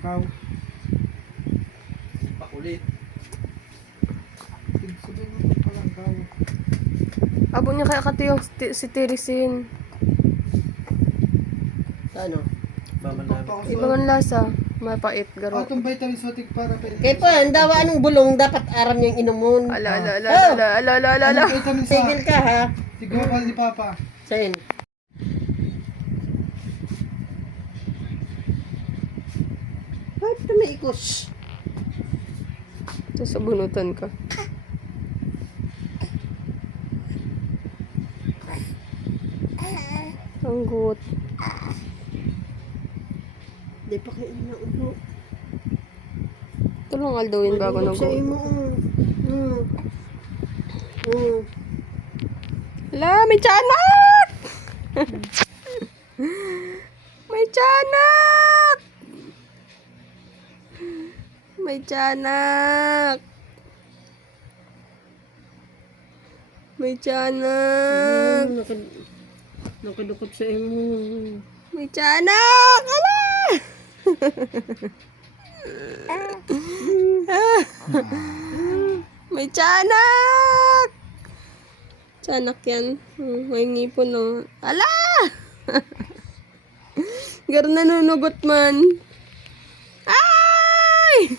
Palangkaw. Pakulit. Sabihin mo palangkaw. Abo niya kaya kati yung si Tirisin. Ano? Mamanamit. Iba man lasa. Mapait, garo. Itong vitamins matik para pwede. Kaya po, ang dawa anong bulong dapat aram niyang inumon. Ala. Anong vitamins Tigil ka ha. Tigwapal ni Papa. Sayin. Ba't ito may ikos? Sasabunutan ka. Ang gut. Di pa kayo na ulo. Tulong aldawin bago Sa nag-gut. imo. Ala, may tiyanak! May tiyanak! May tiyanak! May tiyanak! Nakadukot sa imo. May tiyanak! Ala! May tiyanak! Tiyanak yan. May ngipon no. Ala! Gar nanunugot man. Ay!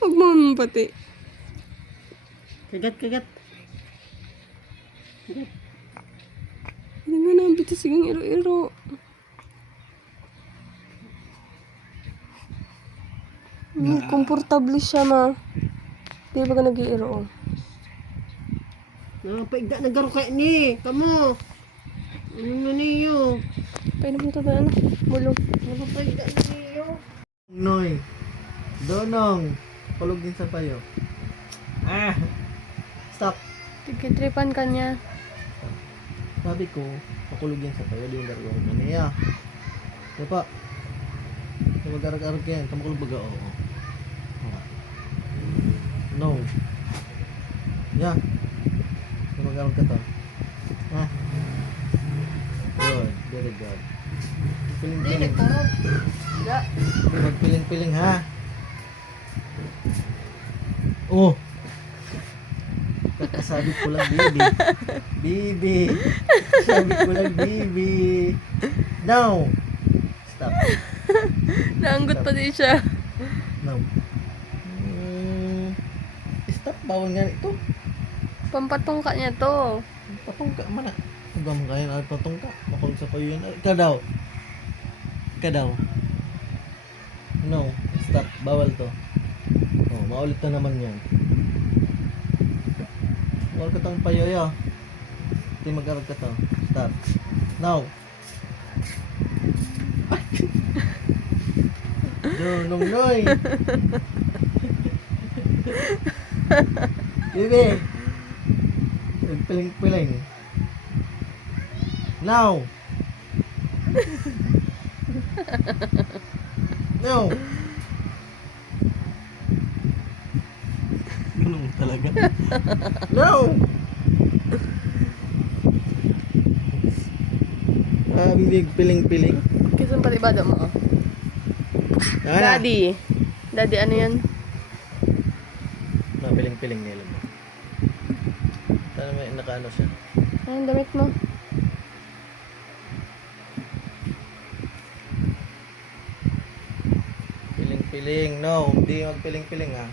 Huwag mo pati. Kagat. Hindi nga nabito sigang iro-iro. Komportable siya ma. Di ba ka nag-iiro? Paigda na garo kayo ni. Kamo. Ano na niyo? Pwede mo ito ba ano? Bulong. Paigda na niyo. Noy. Donong. Kulog din sa payo. Stop. Tikitripan ka niya. Sabi ko, pakulog yan sa payo. Di yung gargarag na niya. Diba? Sa mag-garag-garag yan. Kamakulog baga. Oo. No. Yeah. Sa mag-garag ka to. Good. Very good. Piling-piling. Magpiling-piling ha. Oh. Sabi ko lang, baby. Baby. Sabi ko lang, baby. No. Stop. Naanggot pa din siya. No. Stop. Bawal nga ito. Pampatungka niya to. Patungka man na. Hanggang kaya na patungka. Makulog sa payo yan. Ikaw daw. Ikaw daw. No. Stop. Bawal to. Oh, maulit na naman yan. Bawal ka tong payo yo. Hindi mag-arag ka to. Stop. Now. Nung noy. Bibi. Piling-piling. Now. No. Ganun talaga. No. Bibig piling-piling. Kisang palibada mo. Daddy. Daddy, ano yan? Piling-piling nila mo. Sana may nakaano siya. Anong damit mo? Piling-piling. No, hindi magpiling-piling ha.